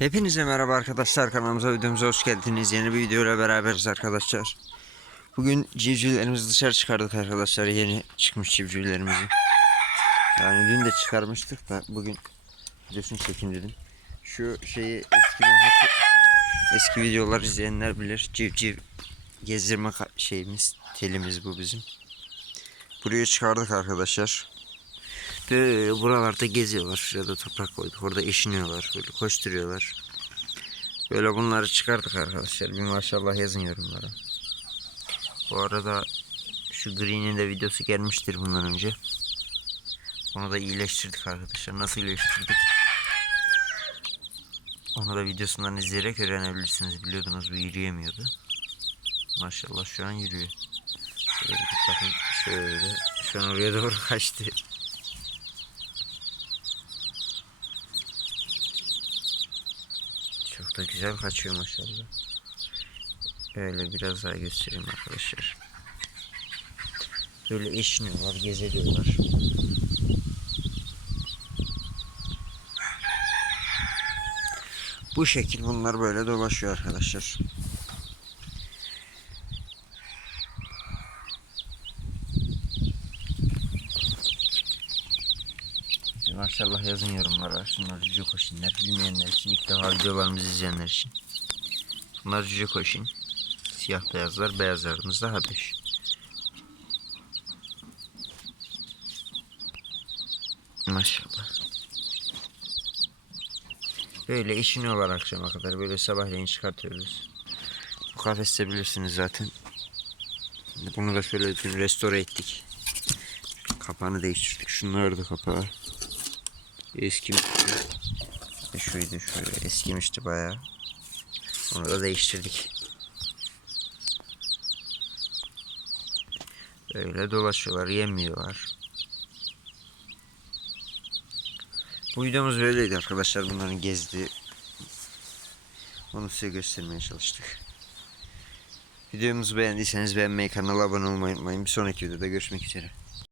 Hepinize merhaba arkadaşlar kanalımıza videomuza hoş geldiniz. Yeni bir videoyla beraberiz arkadaşlar. Bugün civcivlerimizi dışarı çıkardık arkadaşlar. Yeni çıkmış civcivlerimizi. Yani dün de çıkarmıştık da bugün videosunu çekeyim dedim. Şu şeyi eskiden eski videolar izleyenler bilir. Civciv gezdirme şeyimiz, telimiz bu bizim. Buraya çıkardık arkadaşlar. Böyle buralarda geziyorlar. Şurada toprak koyduk. Orada eşiniyorlar. Böyle koşturuyorlar. Böyle bunları çıkardık arkadaşlar. Bir maşallah yazın yorumlara. Bu arada şu Green'in de videosu gelmiştir bundan önce. Onu da iyileştirdik arkadaşlar. Nasıl iyileştirdik? Onu da videosundan izleyerek öğrenebilirsiniz. Biliyordunuz bu yürüyemiyordu. Maşallah şu an yürüyor. Şöyle bakın şöyle. Şu an oraya doğru kaçtı. Da güzel kaçıyor maşallah. Öyle biraz daha göstereyim arkadaşlar. Böyle eşiniyorlar, gezeliyorlar. Bu şekil bunlar böyle dolaşıyor arkadaşlar. Maşallah yazın yorumlara. Şunlar cüce koşinler. Bilmeyenler için ilk defa videolarımızı izleyenler için. Bunlar cüce koşin. Siyah beyazlar. Beyazlarımız da habeş. Maşallah. Böyle işiniyorlar akşama kadar. Böyle sabahleyin çıkartıyoruz. Bu kafeste bilirsiniz zaten. Bunu da şöyle bir restore ettik. Kapağını değiştirdik. Şunlar da kapağı. Eskimişti. Şuydu şöyle eskimişti bayağı. Onu da değiştirdik. Böyle dolaşıyorlar, yemiyorlar. Bu videomuz böyleydi arkadaşlar. Bunların gezdiği. Onu size göstermeye çalıştık. Videomuzu beğendiyseniz beğenmeyi, kanala abone olmayı unutmayın. Bir sonraki videoda görüşmek üzere.